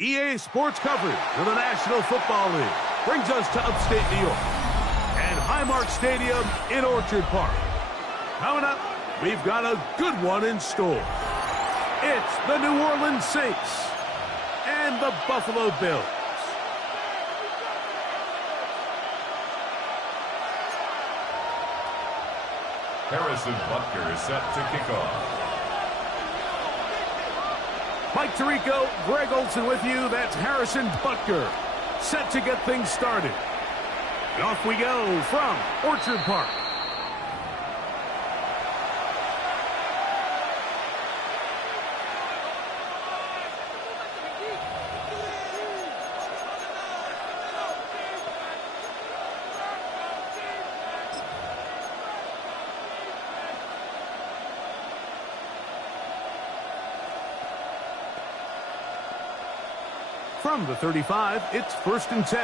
EA Sports coverage of the National Football League brings us to upstate New York and Highmark Stadium in Orchard Park. Coming up, we've got a good one in store. It's the New Orleans Saints and the Buffalo Bills. Harrison Butker is set to kick off. Mike Tirico, Greg Olson with you. That's Harrison Butker, set to get things started. And off we go from Orchard Park. From the 35, it's 1st and 10.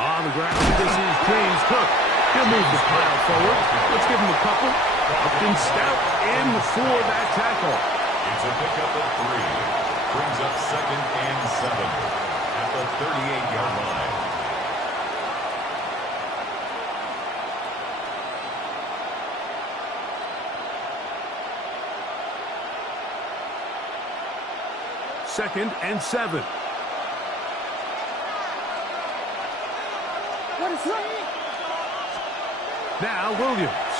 On the ground, this is James Cook. He'll move the pile forward. Let's give him a couple. Upton Stout in for that tackle. It's a pickup of 3. Brings up 2nd and 7 at the 38-yard line. Second and 7. Now Williams.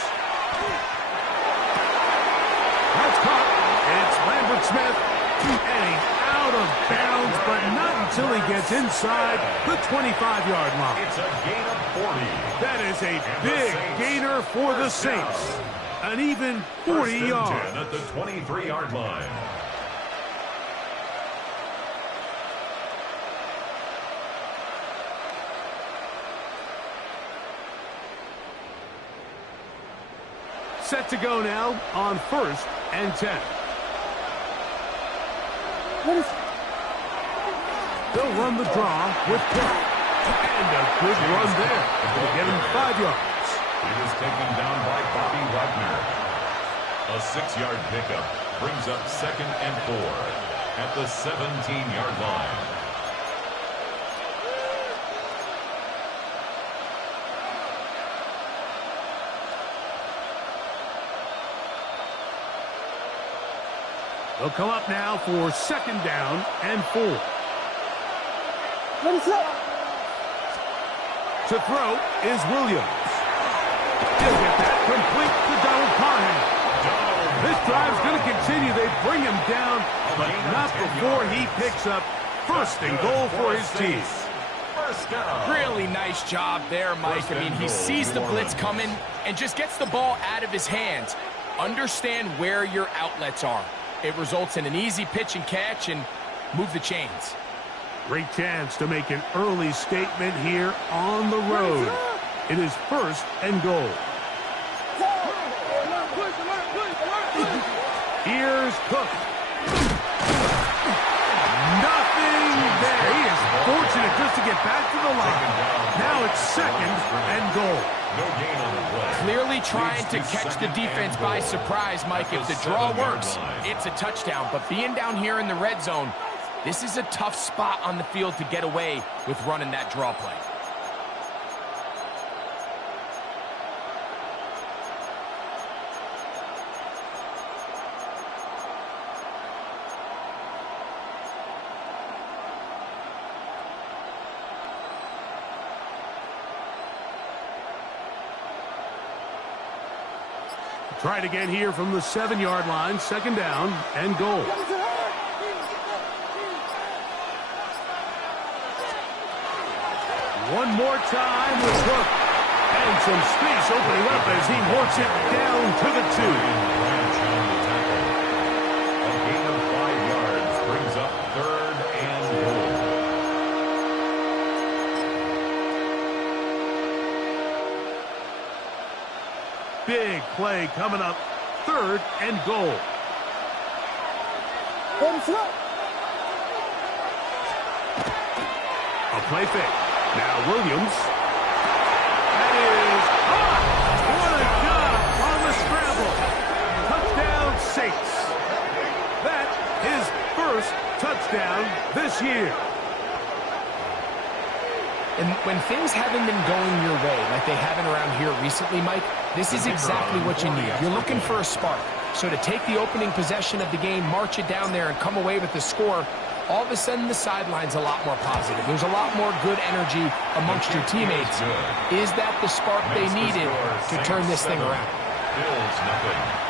That's caught. It's Lambert Smith. And he's out of bounds, but not until he gets inside the 25-yard line. It's a gain of 40. That is a big gainer for the Saints. An even 40 yards. At the 23-yard line. Set to go now on 1st and 10. They'll run the draw with Cook. And a good run there. They'll get him 5 yards. He was taken down by Bobby Wagner. A 6-yard pickup brings up 2nd and 4 at the 17-yard line. They'll come up now for 2nd down and 4. To throw is Williams. He'll get that complete to Donald Parham. This drive's going to continue. They bring him down, but not before he picks up 1st and goal for his team. Really nice job there, Mike. I mean, he sees the blitz coming and just gets the ball out of his hands. Understand where your outlets are. It results in an easy pitch and catch and move the chains. Great chance to make an early statement here on the road. It is 1st and goal. Here's Cook. Nothing there. He is fortunate just to get back to the line. Now it's 2nd and goal. No gain on the play. Clearly trying to catch the defense by surprise, Mike. If the draw works, it's a touchdown. But being down here in the red zone, this is a tough spot on the field to get away with running that draw play. Try it again here from the 7-yard line. 2nd down and goal. One more time with Cook. And some space opening up as he works it down to the 2. A gain of 5 yards brings up 3rd and goal. Big play coming up. 3rd and goal. A play fake. Now Williams. That is caught. What a job on the scramble. Touchdown Saints. When things haven't been going your way like they haven't around here recently, Mike, this is exactly what you need. You're looking for a spark. So to take the opening possession of the game, march it down there, and come away with the score, all of a sudden the sideline's a lot more positive. There's a lot more good energy amongst your teammates. Is that the spark they needed to turn this thing around? Bills nothing.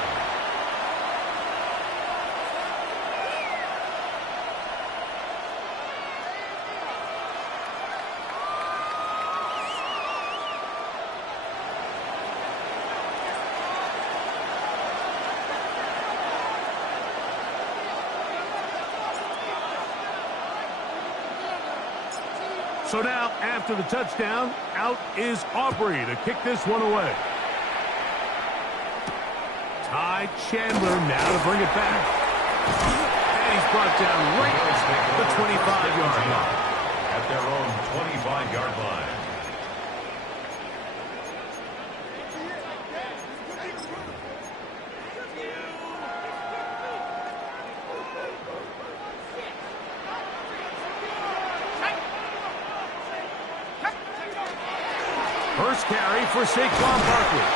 So now, after the touchdown, out is Aubrey to kick this one away. Ty Chandler now to bring it back. And he's brought down right at the 25-yard line. At their own 25-yard line. First carry for Saquon Barkley.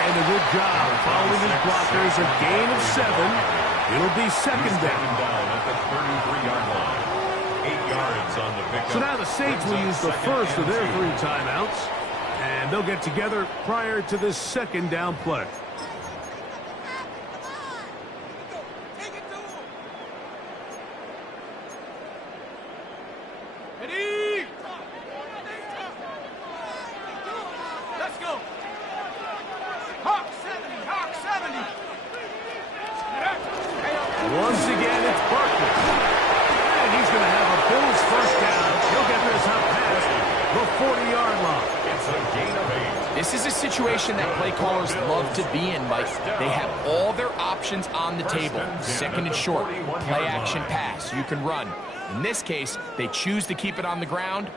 And a good job following his blockers, a gain of 7. It'll be second down. At the 33-yard line. 8 yards on the pickup. So now the Saints will use the first of their 3 timeouts. And they'll get together prior to this second down play. Once again, it's Barkley. And he's going to have a Bills first down. He'll get this up past the 40-yard line. It's a gain of 8. This is a situation that play callers love to be in, Mike. They have all their options on the table. Second and short, play action pass. You can run. In this case, they choose to keep it on the ground,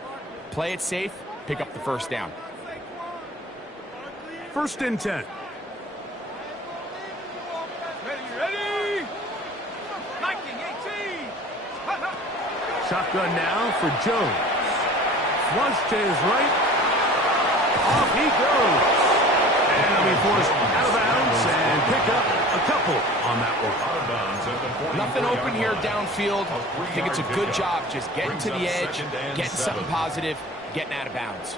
play it safe, pick up the first down. First and 10. Shotgun now for Jones. Flush to his right. Off he goes. And he'll be forced out of bounds and pick up a couple on that one. Nothing open here downfield. I think it's a good job just getting to the edge, getting something positive, getting out of bounds.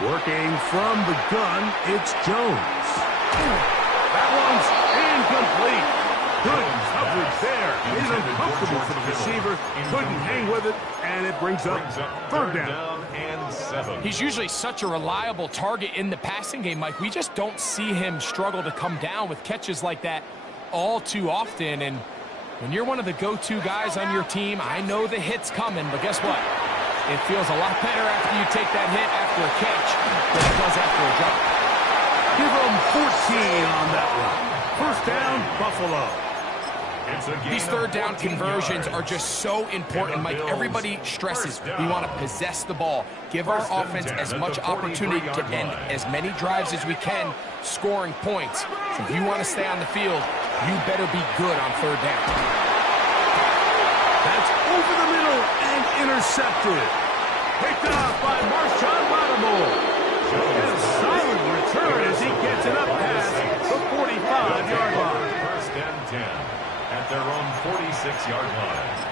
Working from the gun, it's Jones. That one's incomplete. Good coverage there. It is uncomfortable for the receiver. Couldn't hang with it, and it brings up third down. And 7. He's usually such a reliable target in the passing game, Mike. We just don't see him struggle to come down with catches like that all too often. And when you're one of the go-to guys on your team, I know the hit's coming, but guess what? It feels a lot better after you take that hit after a catch than it does after a drop. Give him 14 on that one. First down, Buffalo. These third down conversions are just so important, Mike. Everybody stresses we want to possess the ball, give our offense as much opportunity to end as many drives as we can, scoring points. So if you want to stay on the field, you better be good on third down. That's over the middle and intercepted. Picked off by Marshawn Lattimore. And a solid return as he gets it up past the 45-yard line. First and 10 at their own 46-yard line.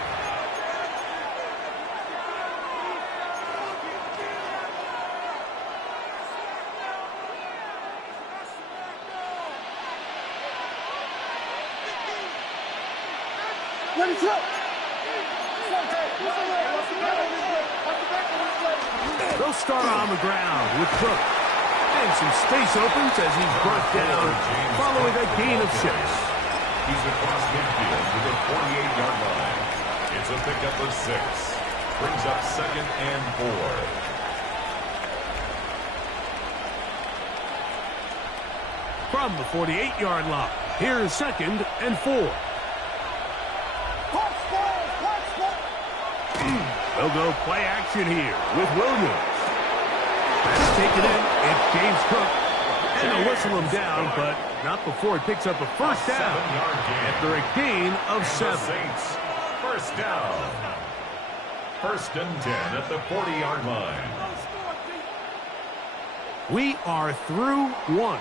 They'll start on the ground with Cook. And some space opens as he's brought down following a gain of 6. He's across midfield to the 48-yard line. It's a pickup of 6. Brings up second and 4. From the 48-yard line, here's second and 4. They'll go play action here with Williams. That's taken in. It's James Cook. And they'll whistle him down, but not before he picks up a first down after a gain of 7. First down. First and 10 at the 40-yard line. We are through one.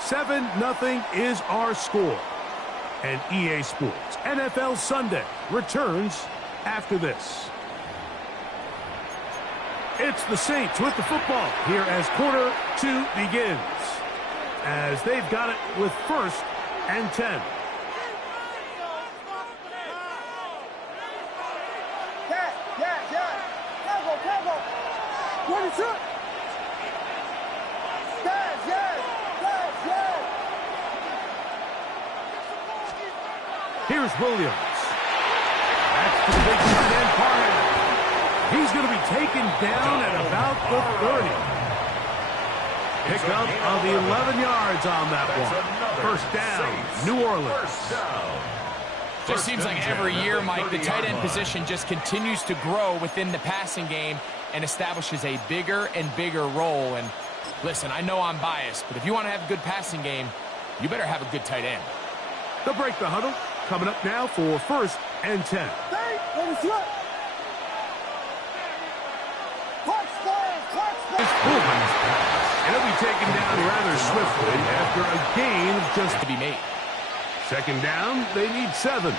7-0 is our score. And EA Sports NFL Sunday returns after this. It's the Saints with the football here as quarter 2 begins. As they've got it with first and 10. Here's Williams. That's the big tight end Parham. He's going to be taken down at about the 30. Pick up of the 11 yards on that one. First down, New Orleans. Just seems like every year, Mike, the tight end position just continues to grow within the passing game and establishes a bigger and bigger role. And listen, I know I'm biased, but if you want to have a good passing game, you better have a good tight end. They'll break the huddle. Coming up now for first and 10. It'll be taken down rather swiftly after a gain just to be made. Second down, they need 7.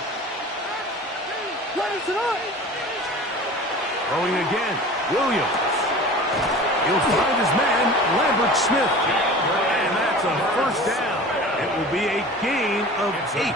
Throwing again, Williams. He'll find his man, Lambert Smith. And that's a first down. It will be a gain of 8.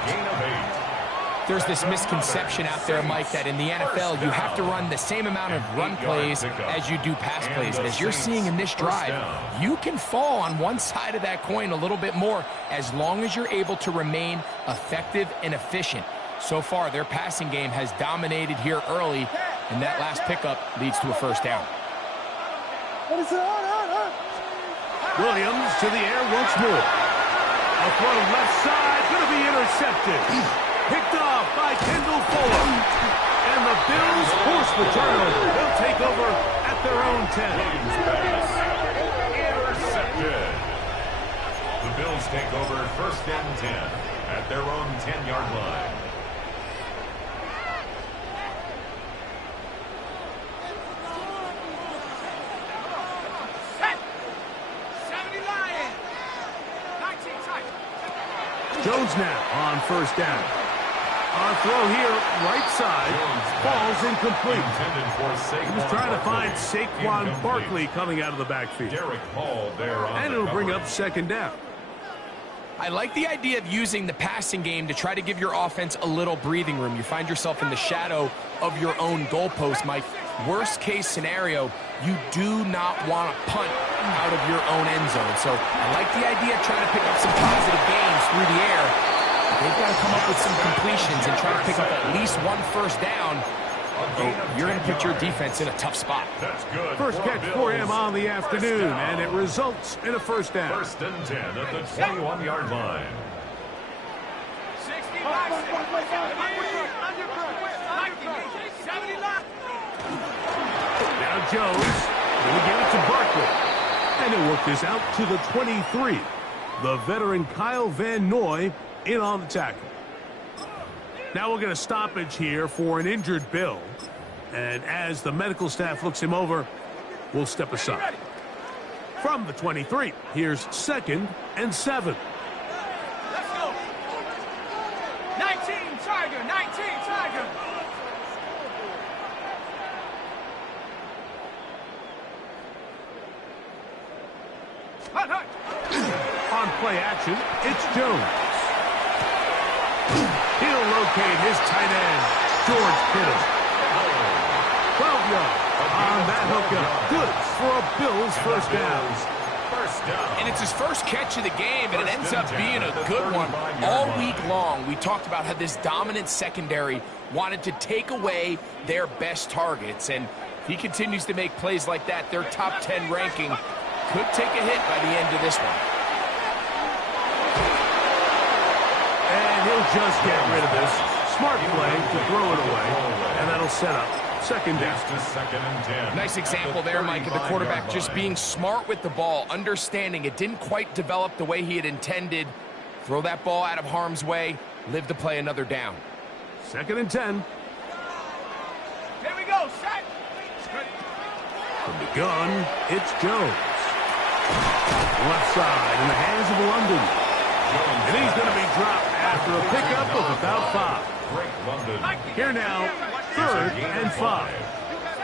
There's this misconception out there, Mike, that in the NFL you have to run the same amount of run plays as you do pass plays. And as you're seeing in this drive, you can fall on one side of that coin a little bit more as long as you're able to remain effective and efficient. So far, their passing game has dominated here early, and that last pickup leads to a first down. Williams to the air once more. A throw left side, going to be intercepted. Picked off by Kendall Fuller. And the Bills force the turnover. They'll take over at their own 10. Intercepted. The Bills take over first and 10 at their own 10-yard line. Jones now on first down. On throw here, right side, falls incomplete. He was trying to find Saquon Barkley coming out of the backfield. And it'll bring up second down. I like the idea of using the passing game to try to give your offense a little breathing room. You find yourself in the shadow of your own goalpost, Mike. Worst case scenario, you do not want to punt out of your own end zone. So I like the idea of trying to pick up some positive gains through the air. They've got to come up with some completions and try to pick up at least one first down. You're going to put your defense in a tough spot. First catch for him on the afternoon, and it results in a first down. First and 10 at the 21-yard line. Now Jones will give it to Barkley. And he'll work this out to the 23. The veteran Kyle Van Noy in on the tackle. Now we'll get a stoppage here for an injured Bill. And as the medical staff looks him over, we'll step aside. From the 23, here's second and 7. Let's go. 19, Tiger, 19, Tiger. Hut, hut. On play action, it's Jones. He'll locate his tight end, George Kittle. 12 yards on that hookup. Good for a Bills first down. And it's his first catch of the game, and it ends up being a good one. All week long, we talked about how this dominant secondary wanted to take away their best targets. And if he continues to make plays like that, their top 10 ranking could take a hit by the end of this one. And he'll just get rid of this. Smart play to throw it away, and that'll set up second down. Nice example there, Mike, of the quarterback just being smart with the ball, understanding it didn't quite develop the way he had intended. Throw that ball out of harm's way, live to play another down. Second and 10. Here we go, set. gun, it's Jones. Left side in the hands of London. And he's going to be dropped after a pickup of about 5. Here now, 3rd and 5.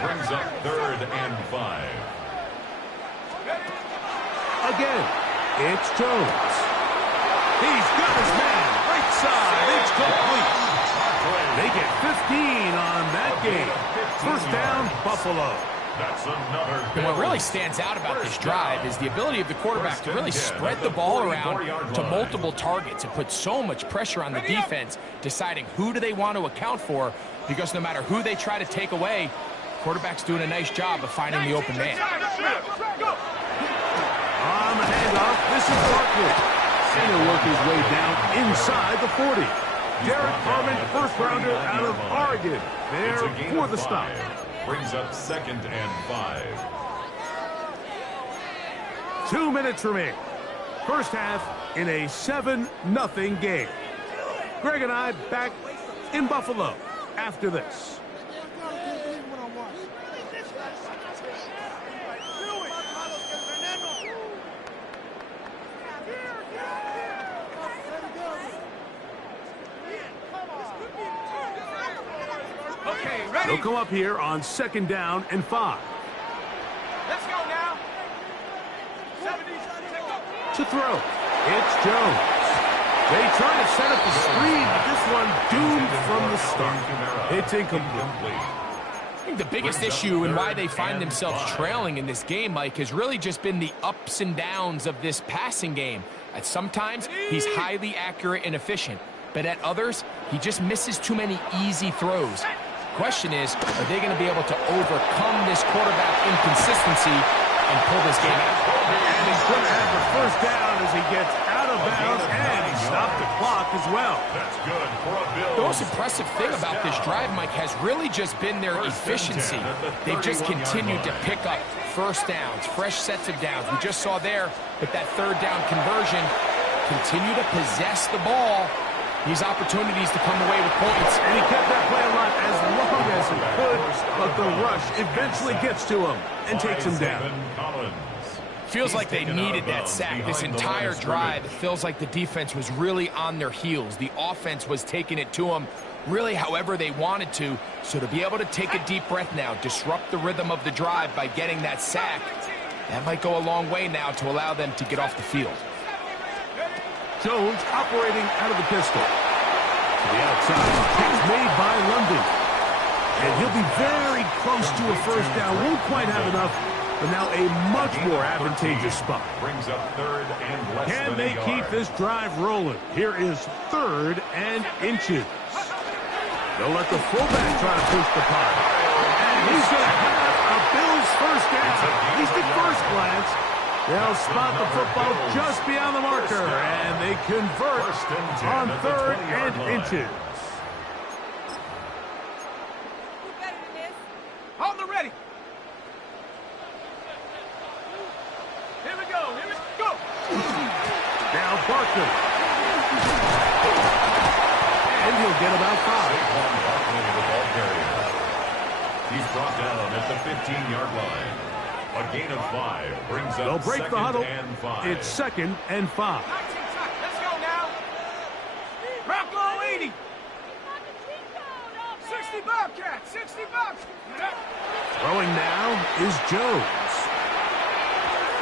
Brings up 3rd and 5. Again, it's Jones. He's got his man. Right side. It's complete. They get 15 on that game. First down, Buffalo. That's another. And what really stands out about this drive is the ability of the quarterback to really spread the ball around to multiple targets and put so much pressure on the defense, deciding who do they want to account for, because no matter who they try to take away, quarterback's doing a nice job of finding the open man. On the handoff, this is Barkley. And he'll work his way down inside the 40. Derek Harmon, first-rounder out of Oregon, there for the stop. Brings up 2nd and 5. 2 minutes remain. First half in a 7-0 game. Greg and I back in Buffalo after this. They'll come up here on 2nd down and 5. Let's go now. 70. To throw, it's Jones. They try to set up the screen, but this one doomed from the start. It's incomplete. I think the biggest issue and why they find themselves trailing in this game, Mike, has really just been the ups and downs of this passing game. At sometimes, he's highly accurate and efficient, but at others, he just misses too many easy throws. Question is, are they going to be able to overcome this quarterback inconsistency and pull this game out? And he's going to have the first down as he gets out of bounds, and he stopped the clock as well. That's good for a Bills. The most impressive thing about this drive, Mike, has really just been their efficiency. They've just continued to pick up first downs, fresh sets of downs. We just saw there with that 3rd down conversion, continue to possess the ball. These opportunities to come away with points. And he kept that play alive as long as he could, but the rush eventually gets to him and takes him down. Feels like they needed that sack this entire drive. It feels like the defense was really on their heels. The offense was taking it to them really however they wanted to. So to be able to take a deep breath now, disrupt the rhythm of the drive by getting that sack, that might go a long way now to allow them to get off the field. Jones operating out of the pistol. To the outside, it's made by London. And he'll be very close to a first down. Won't quite have enough, but now a much more advantageous spot. Brings up 3rd and less Can than they a keep yard. this drive rolling? Here is 3rd and inches. They'll let the fullback try to push the pot. And he's going to have a Bills first down. At least at first glance. They'll spot the football just beyond the marker, and they convert on 3rd and inches. On the ready. Here we go. Here we go. Now Barkley. And he'll get about 5. He's brought down at the 15-yard line. A gain of 5 brings up They'll break the 2nd huddle. and 5. It's 2nd and 5. 19 times. Let's go now. Bronco 80. 60 Bobcat. 60 Bobcat. Throwing now is Jones.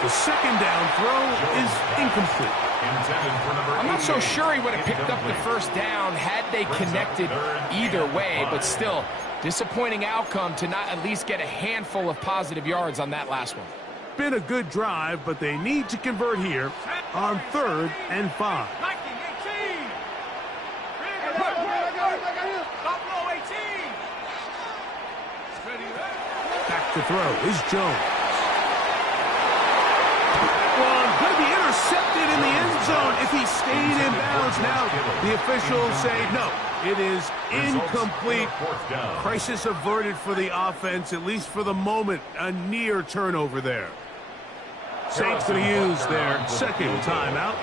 The 2nd down throw is incomplete. Intended for number I'm not so 88. sure he would have picked up the first down had they connected either way, but still, disappointing outcome to not at least get a handful of positive yards on that last one. Been a good drive, but they need to convert here on 3rd and 5. 19, 18. Buffalo 18. Back to throw is Jones. One going to be intercepted in the end zone if he stayed in bounds. Now the officials say no, it is incomplete. Crisis averted for the offense, at least for the moment. A near turnover there. Saints going to use their 2nd timeout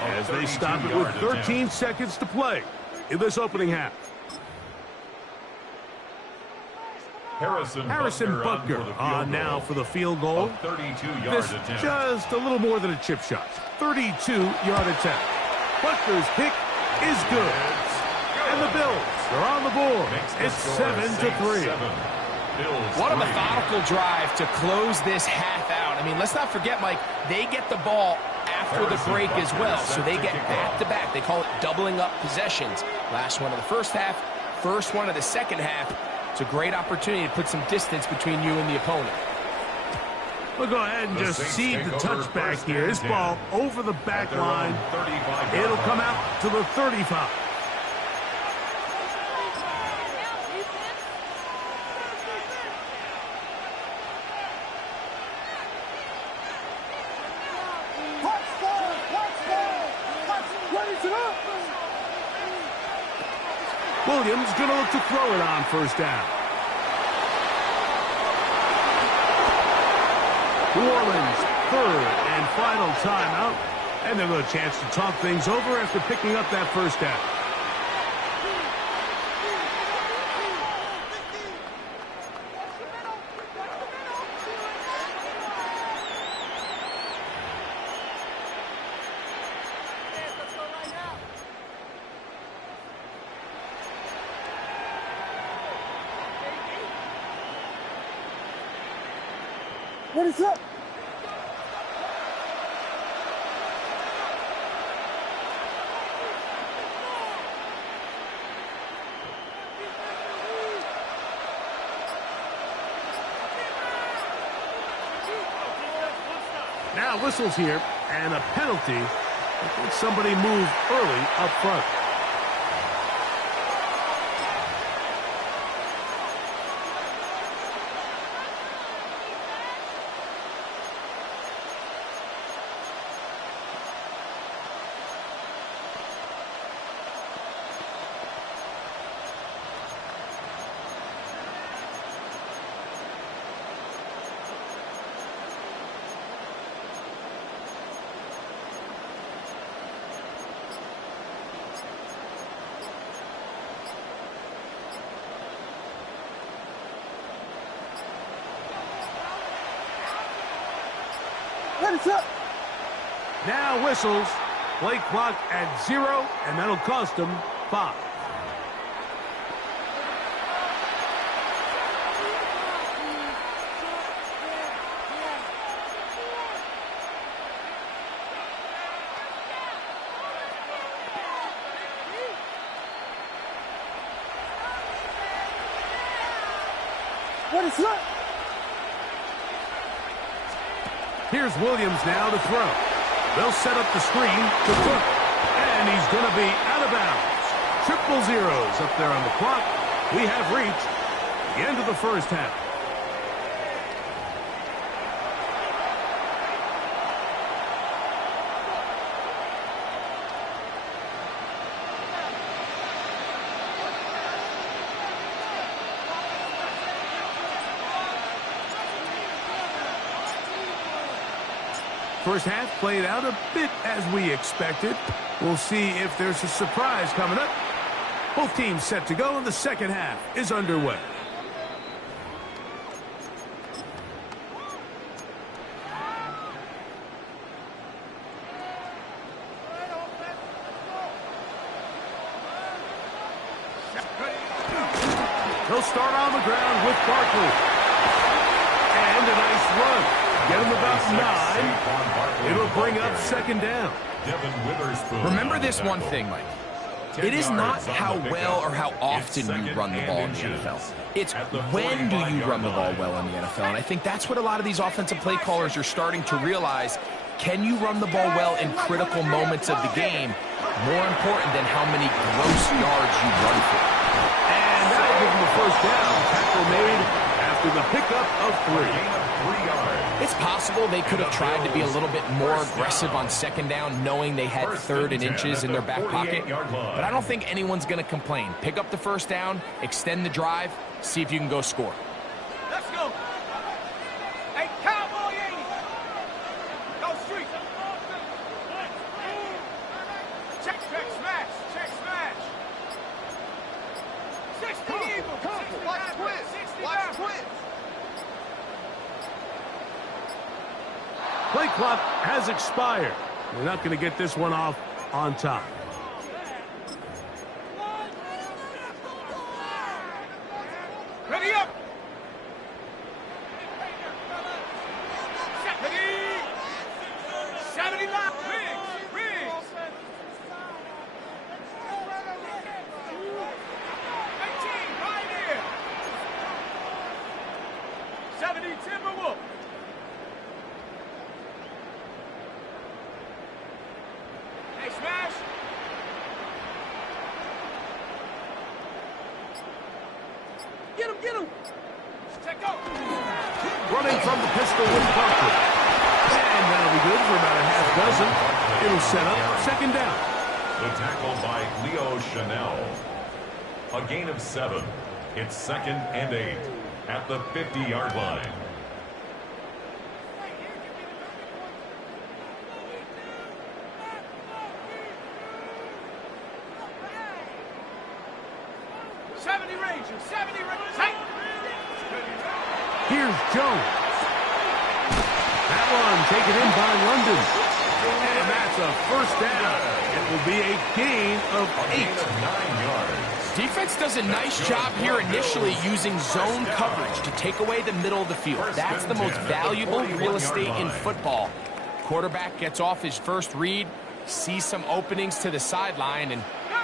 as they stop it with 13 seconds to play in this opening half. Harrison Butker on now for the field goal. 32-yard This attempt. just a little more than a chip shot. 32-yard attempt. Butker's kick is good. And the Bills are on the board. It's 7-3. What a methodical drive to close this half out. I mean, let's not forget, Mike, they get the ball after the break as well, so they get back-to-back. They call it doubling up possessions. Last one of the first half, first one of the second half. It's a great opportunity to put some distance between you and the opponent. We'll go ahead and just seed the touchback here. This ball over the back line. It'll come out to the 35. Williams going to look to throw it on first down. New Orleans, third and final timeout. And they'll get a chance to talk things over after picking up that first down. What is up? Now whistles here and a penalty. I think somebody moved early up front. What is up? Now whistles. Play clock at 0, and that'll cost them 5. What is up? Here's Williams now to throw. They'll set up the screen to Cook. And he's going to be out of bounds. Triple zeros up there on the clock. We have reached the end of the first half. First half played out a bit as we expected. We'll see if there's a surprise coming up. Both teams set to go, and the second half is underway. He'll start on the ground with Barkley. And a nice run. Get him about 9. It'll bring up second down. Remember this one thing, Mike. It is not how well or how often you run the ball in the NFL. It's when do you run the ball well in the NFL. And I think that's what a lot of these offensive play callers are starting to realize. Can you run the ball well in critical moments of the game? More important than how many gross yards you run for. And that'll give him the first down. Tackle made after the pickup of 3. It's possible they could have tried to be a little bit more aggressive on second down, knowing they had 3rd and inches in their back pocket. But I don't think anyone's going to complain. Pick up the first down, extend the drive, see if you can go score. Let's go. Hey, cowboy, go street. Check, smash. 60 Eagles. Watch twist. Watch twist. Play clock has expired. We're not going to get this one off on time. Ready up. Smash! Get him, get him! Check go! Running from the pistol with Parker. And that'll be good for about a half dozen. It'll set up second down. The tackle by Leo Chanel. A gain of 7. It's 2nd and 8 at the 50-yard line. Here's Jones. That one taken in by London. And that's a first down. It will be a gain of 8. 9 yards. Defense does a nice job here initially using zone coverage to take away the middle of the field. That's the most valuable real estate in football. Quarterback gets off his first read, sees some openings to the sideline, and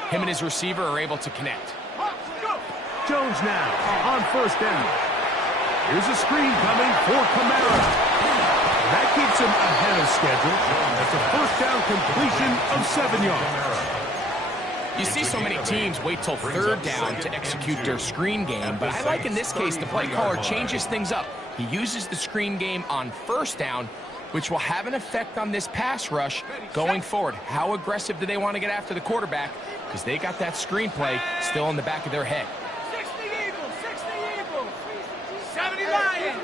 him and his receiver are able to connect. Jones now on first down. Here's a screen coming for Kamara. That keeps him ahead of schedule. That's a first down completion of 7 yards. You see so many teams wait till third down to execute their screen game, but I like in this case the play caller changes things up. He uses the screen game on first down, which will have an effect on this pass rush going forward. How aggressive do they want to get after the quarterback? Because they got that screen play still in the back of their head. 70 Lions!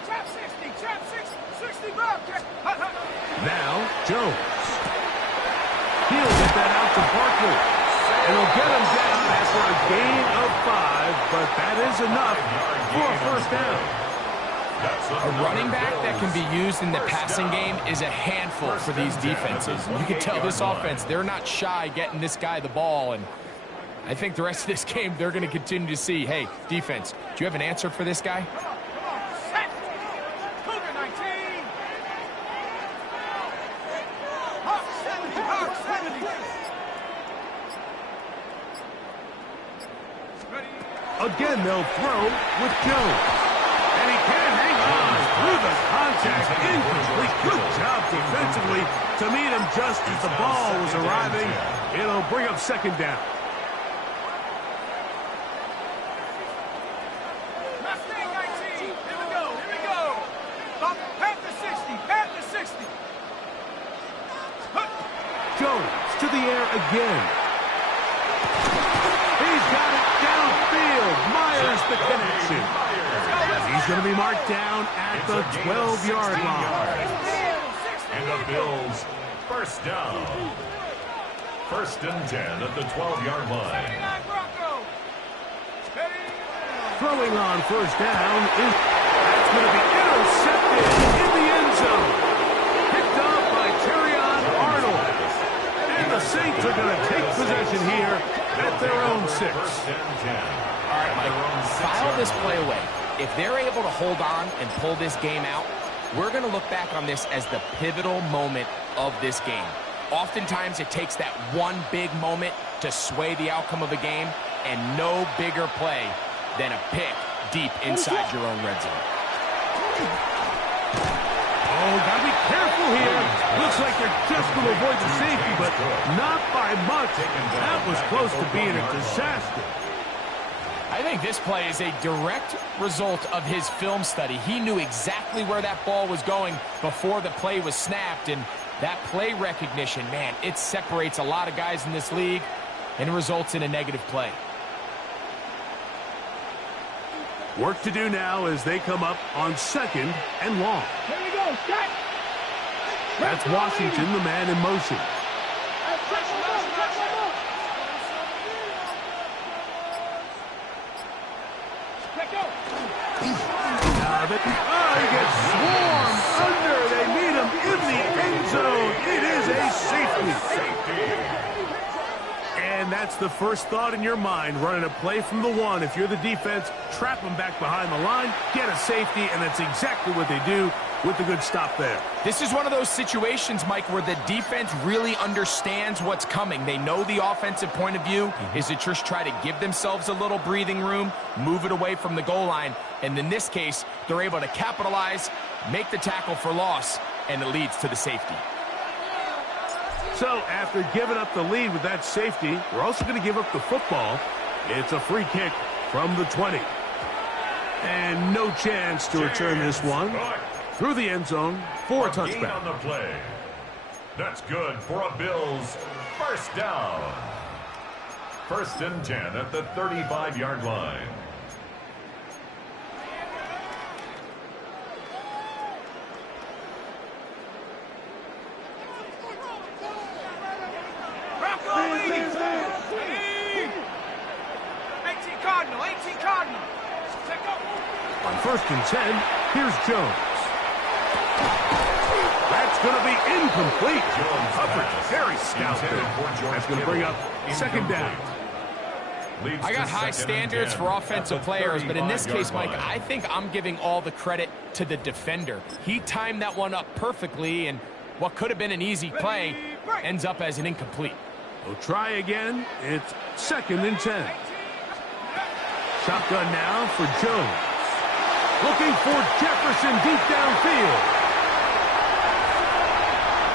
Trap 60 Bobcat! Now, Jones. He'll get that out to Barkley. And he'll get him down after a gain of 5, but that is enough for a first down. A running back that can be used in the passing game is a handful for these defenses. You can tell this offense, they're not shy getting this guy the ball, and I think the rest of this game, they're going to continue to see, hey, defense, do you have an answer for this guy? Set! Cougar 19! Hawk 70! Again, they'll throw with Jones. And he can hang on through the contact. Incomplete. Good job defensively to meet him just as the ball was arriving. It'll bring up second down. Jones to the air again. He's got it downfield. Myers the connection. He's going to be marked down at the 12-yard line. And the Bills first down. 1st and 10 at the 12-yard line. Throwing on first down is that's going to be intercepted in the end zone. Picked up by Arnold. And the Saints are going to take possession here at their own 6. All right, Mike, file this play away. If they're able to hold on and pull this game out, we're going to look back on this as the pivotal moment of this game. Oftentimes, it takes that one big moment to sway the outcome of a game, and no bigger play than a pick deep inside your own red zone. Oh, gotta be careful here. Looks like they're just going to avoid the safety, but not by much. That was close to being a disaster. I think this play is a direct result of his film study. He knew exactly where that ball was going before the play was snapped, and that play recognition, man, it separates a lot of guys in this league and results in a negative play. Work to do now as they come up on 2nd and long. Here we go, That's Washington, the man in motion. have it. Oh, he gets swarmed under. They meet him in the end zone. It is a safety. And that's the first thought in your mind, running a play from the 1. If you're the defense, trap them back behind the line, get a safety, and that's exactly what they do with the good stop there. This is one of those situations, Mike, where the defense really understands what's coming. They know the offensive point of view is to just try to give themselves a little breathing room, move it away from the goal line, and in this case, they're able to capitalize, make the tackle for loss, and it leads to the safety. So after giving up the lead with that safety, we're also going to give up the football. It's a free kick from the 20. And no chance to return this one through the end zone for a touchback. On the play. That's good for a Bills first down. 1st and 10 at the 35-yard line. On 1st and 10, here's Jones. That's going to be incomplete. Coverage, very stout there. That's going to bring up 2nd down. I got high standards for offensive players, but in this case, Mike, I think I'm giving all the credit to the defender. He timed that one up perfectly, and what could have been an easy play ends up as an incomplete. We'll try again. It's 2nd and 10. Shotgun now for Jones. Looking for Jefferson deep downfield.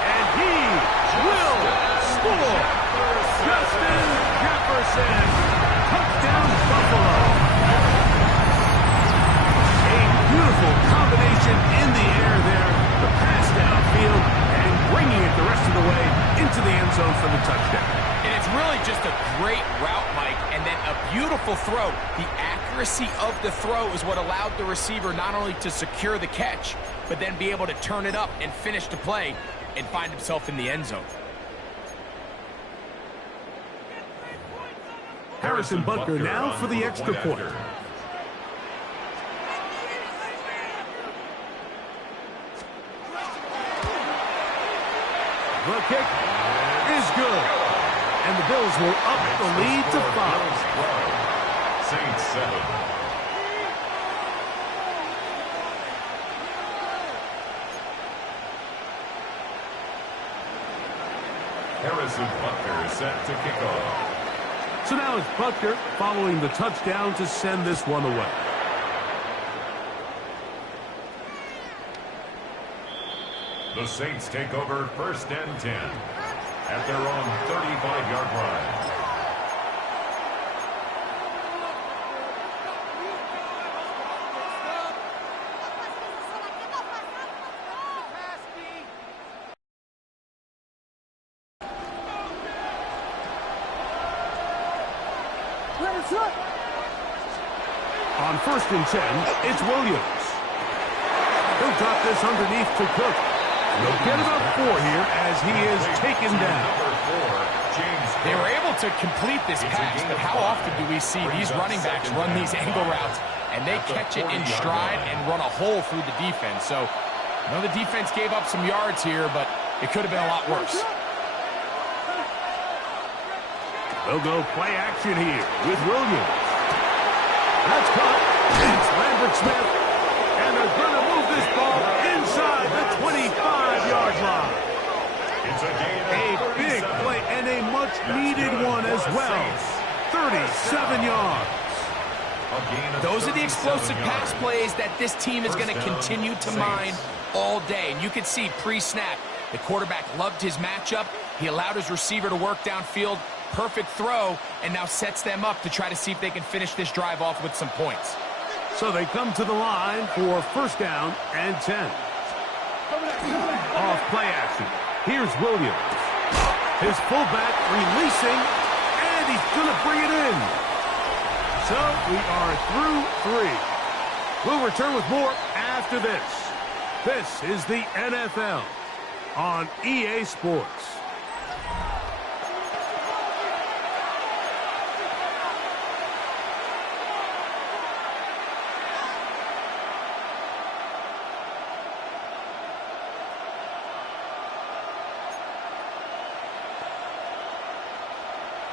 And he will score. Justin Jefferson. Touchdown Buffalo. A beautiful combination in the air there. The pass downfield and bringing it the rest of the way into the end zone for the touchdown. And it's really just a great route, Mike, and then a beautiful throw. The accuracy of the throw is what allowed the receiver not only to secure the catch, but then be able to turn it up and finish the play and find himself in the end zone. Harrison Butker now for the extra point. The kick is good. And the Bills will up the lead to 5. Saints 7. Harrison Butker is set to kick off. So now it's Butker following the touchdown to send this one away. The Saints take over 1st and 10 at their own 35-yard line. On 1st and 10, it's Williams. He'll drop this underneath to Cook. He'll get about 4 here as he is taken down. They were able to complete this pass, but how often do we see these running backs run these angle routes and they catch it in stride and run a hole through the defense? So, I know the defense gave up some yards here, but it could have been a lot worse. They'll go play action here with Williams. That's caught. It's Lambert Smith. And they're going to move this ball inside the 25-yard line. It's a big play and a much-needed one as well. 37 yards. Those are the explosive pass plays that this team is going to continue to mine all day. And you can see pre-snap, the quarterback loved his matchup. He allowed his receiver to work downfield. Perfect throw, and now sets them up to try to see if they can finish this drive off with some points. So they come to the line for 1st down and 10. Off play action. Here's Williams. His fullback releasing, and he's going to bring it in. So we are through 3. We'll return with more after this. This is the NFL on EA Sports.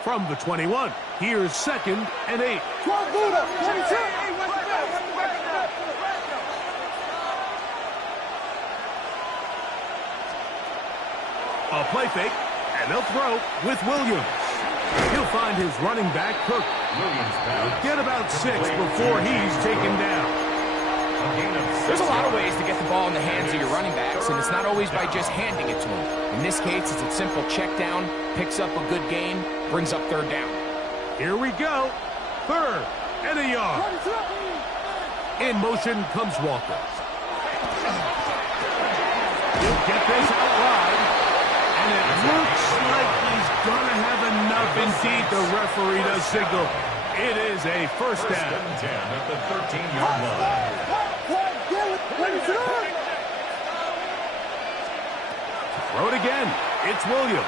From the 21, here's 2nd and 8. A play fake, and they'll throw with Williams. He'll find his running back, Cook. He'll get about 6 before he's taken down. There's a lot of ways to get the ball in the hands of your running backs, and it's not always by just handing it to them. In this case, it's a simple check down, picks up a good gain, brings up 3rd down. Here we go. 3rd and a yard. In motion comes Walker. He'll get this out wide, and it looks like he's going to have enough. Indeed, the referee does signal. It is a 1st down. 10 at the 13-yard line. Throw it again. It's Williams.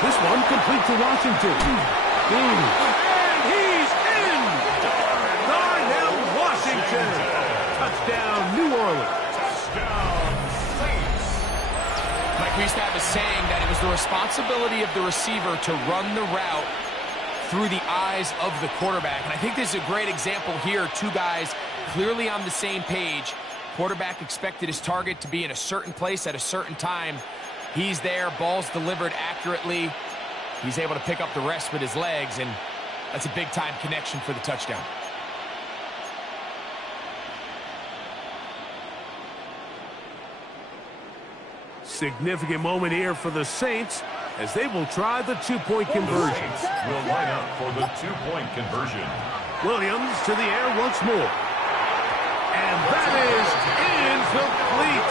This one complete to Washington. And he's in! Darnell Washington. Touchdown, New Orleans. Touchdown, Saints. Mike, we used to have a saying that it was the responsibility of the receiver to run the route through the eyes of the quarterback. And I think this is a great example here. 2 guys clearly on the same page. Quarterback expected his target to be in a certain place at a certain time. He's there, ball's delivered accurately. He's able to pick up the rest with his legs, and that's a big-time connection for the touchdown. Significant moment here for the Saints as they will try the 2-point conversion. Saints will line up for the 2-point conversion. Williams to the air once more. And that is incomplete.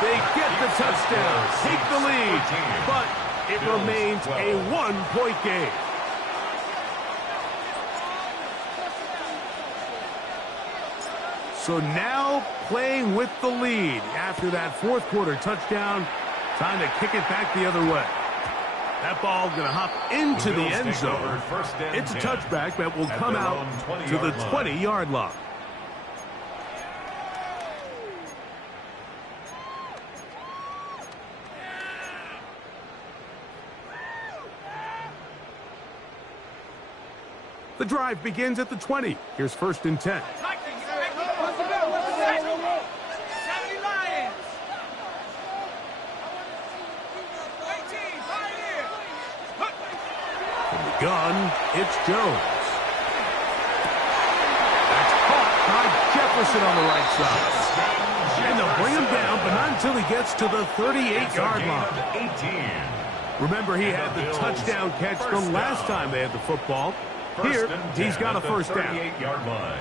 They get the touchdown, take the lead, but it remains a 1-point game. So now playing with the lead after that 4th quarter touchdown, trying to kick it back the other way. That ball going to hop into the end zone. It's a touchback that will come out to the 20-yard line. The drive begins at the 20. Here's 1st and 10. From the gun, it's Jones. That's caught by Jefferson on the right side. And they'll bring him down, but not until he gets to the 38-yard line. Remember, he had the touchdown catch the last time they had the football. Here, he's got a 1st down. 38-yard line.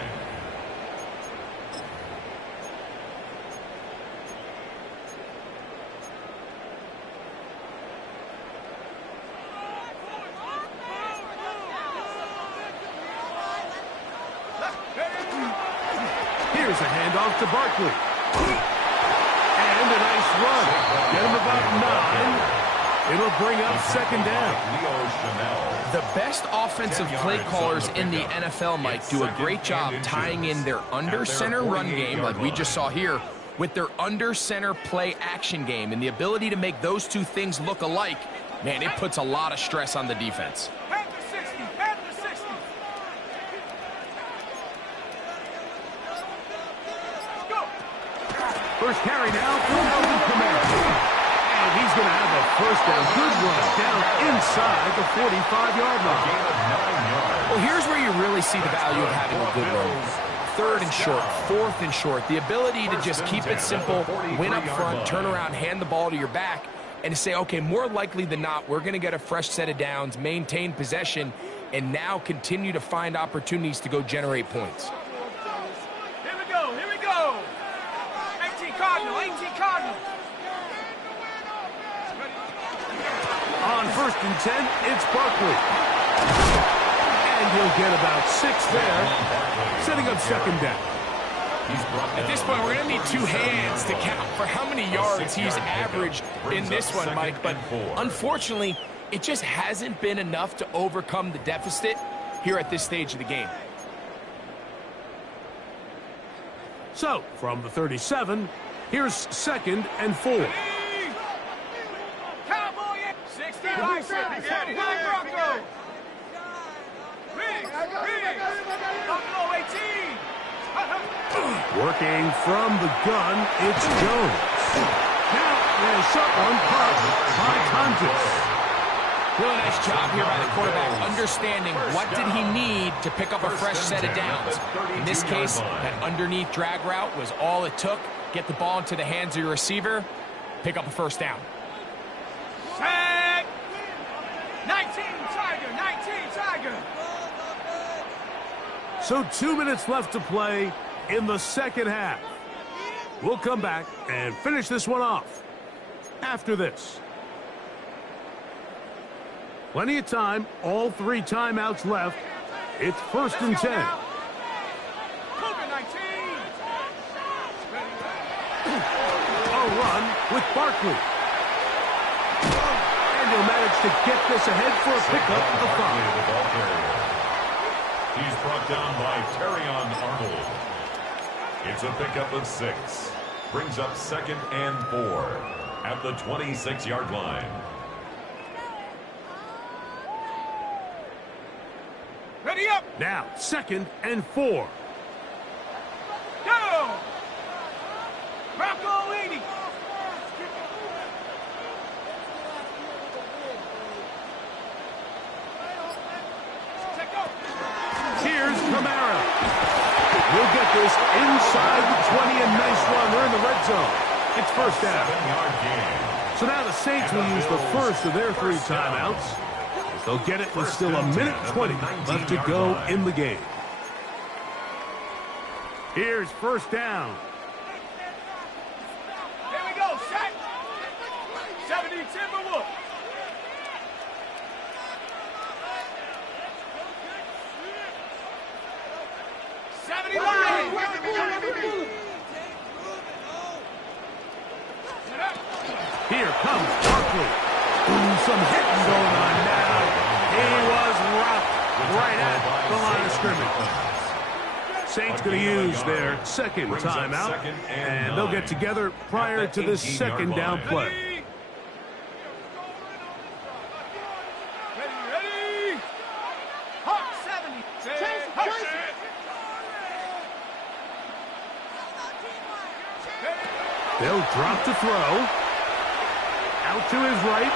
Here's a handoff to Barkley. And a nice run. Get him about 9. It'll bring up 2nd down. The best offensive play callers in the NFL, Mike, do a great job tying in their under-center run game, like we just saw here, with their under-center play action game. And the ability to make those 2 things look alike, man, it puts a lot of stress on the defense. First carry now for Alvin Kamara. And he's going to have a 1st down. Good run down inside the 45-yard line. Well, here's where you really see the value of having a good run. 3rd and short, 4th and short. The ability to just keep it simple, win up front, turn around, hand the ball to your back, and to say, okay, more likely than not, we're going to get a fresh set of downs, maintain possession, and now continue to find opportunities to go generate points. Here we go, here we go. 18 Cardinal. On 1st and 10, it's Barkley. And he'll get about 6 there, setting up 2nd down. At this point, we're going to need 2 hands to count for how many yards he's averaged in this one, Mike. But unfortunately, it just hasn't been enough to overcome the deficit here at this stage of the game. So, from the 37, here's 2nd and 4. Cowboy 60, Bronco. Working from the gun, it's Jones. Now, there's someone caught by Tonjes. Really nice job here by the quarterback, understanding what did he need to pick up a fresh set of downs. In this case, that underneath drag route was all it took. Get the ball into the hands of your receiver, pick up a first down. Set. 19 Tiger, 19 Tiger. So 2 minutes left to play in the second half. We'll come back and finish this one off after this. Plenty of time, all 3 timeouts left. It's 1st and 10. A run with Barkley. And he'll manage to get this ahead for a pickup of 5. He's brought down by Terrion Arnold. It's a pickup of 6. Brings up 2nd and 4 at the 26-yard line. Ready up. Now, 2nd and 4. Go. Rocco Leedy. Here's Kamara. We'll get this inside the 20, and nice run. They're in the red zone. It's 1st down. 7-yard gain. So now the Saints will use the first of their 3 timeouts. They'll get it with still 1:20 left to go in the game. Here's 1st down. Here we go. Set. 70 Timberwolf. Here comes Barkley. Ooh, some hitting going on now. He was rocked right at the line of scrimmage. Saints going to use their 2nd timeout, and they'll get together prior to this 2nd down play. Ready. Hawk 70. They'll drop to throw. Out to his right.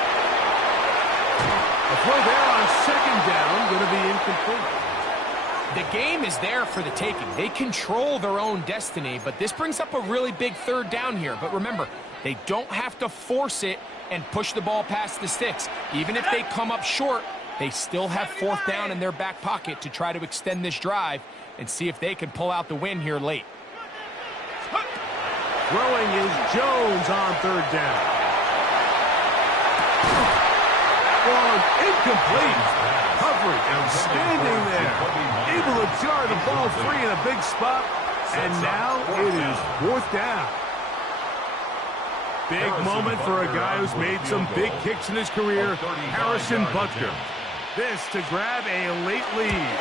A throw there on 2nd down, going to be incomplete. The game is there for the taking. They control their own destiny, but this brings up a really big 3rd down here. But remember, they don't have to force it and push the ball past the sticks. Even if they come up short, they still have 4th down in their back pocket to try to extend this drive and see if they can pull out the win here late. Throwing is Jones on 3rd down. Incomplete. Coverage outstanding there. Able to jar the ball free in a big spot. And now it is 4th down. Big moment for a guy who's made some big kicks in his career, Harrison Butker. This to grab a late lead.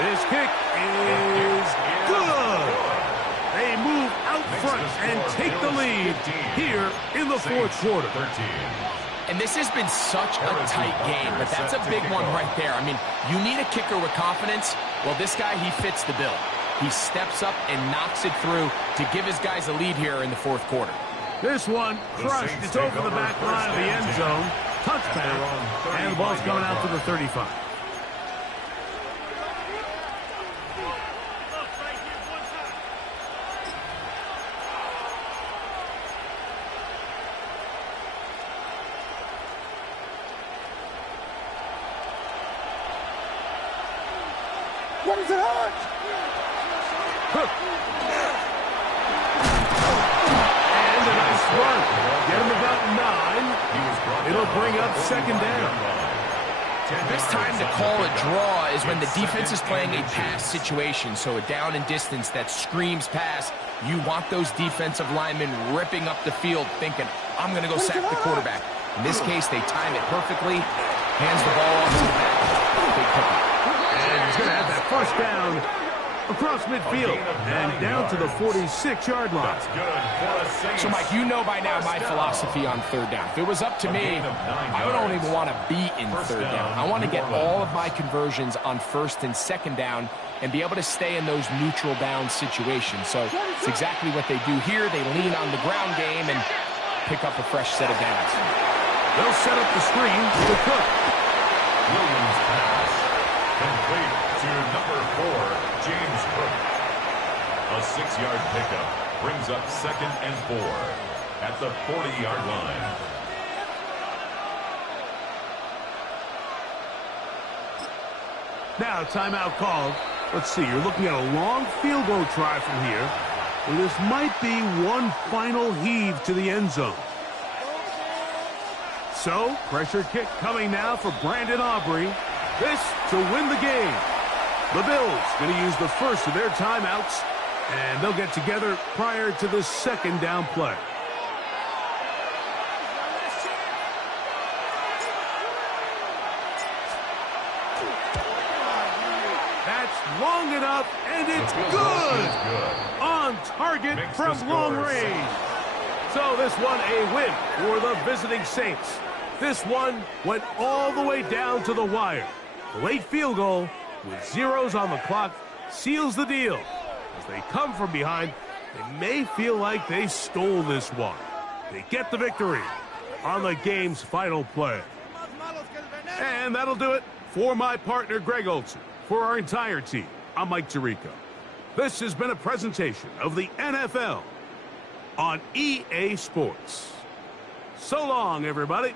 This kick is good. They move out front and take the lead here in the 4th quarter. And this has been such a tight game, but that's a big one right there. I mean, you need a kicker with confidence. Well, this guy, he fits the bill. He steps up and knocks it through to give his guys a lead here in the 4th quarter. This one crushed. It's over the back line of the end zone. Touchback. And the ball's coming out to the 35. What is it hurt? And a nice run. Get him about 9. It'll bring up 2nd down. This time to call a draw is when the defense is playing a pass situation, so a down and distance that screams pass. You want those defensive linemen ripping up the field thinking, I'm going to go sack the quarterback. In this case, they time it perfectly. Hands the ball off to the back. Big pickup. And he's going to have that 1st down across midfield and down to the 46-yard line. So, Mike, you know by now my philosophy on 3rd down. If it was up to me, I don't even want to be in 3rd down. I want to get all of my conversions on 1st and 2nd down and be able to stay in those neutral down situations. So it's exactly what they do here. They lean on the ground game and pick up a fresh set of downs. They'll set up the screen to Cook. Williams pass. Complete to number 4, James Cook. A 6-yard pickup brings up 2nd and 4 at the 40-yard line. Now, timeout called. Let's see, you're looking at a long field goal try from here. And this might be one final heave to the end zone. So, pressure kick coming now for Brandon Aubrey. This to win the game. The Bills going to use the first of their timeouts, and they'll get together prior to the second down play. That's long enough, and it's good. On target from long range. So this one a win for the visiting Saints. This one went all the way down to the wire. The late field goal with zeros on the clock seals the deal. As they come from behind, they may feel like they stole this one. They get the victory on the game's final play. And that'll do it for my partner, Greg Olson. For our entire team, I'm Mike Tirico. This has been a presentation of the NFL on EA Sports. So long, everybody.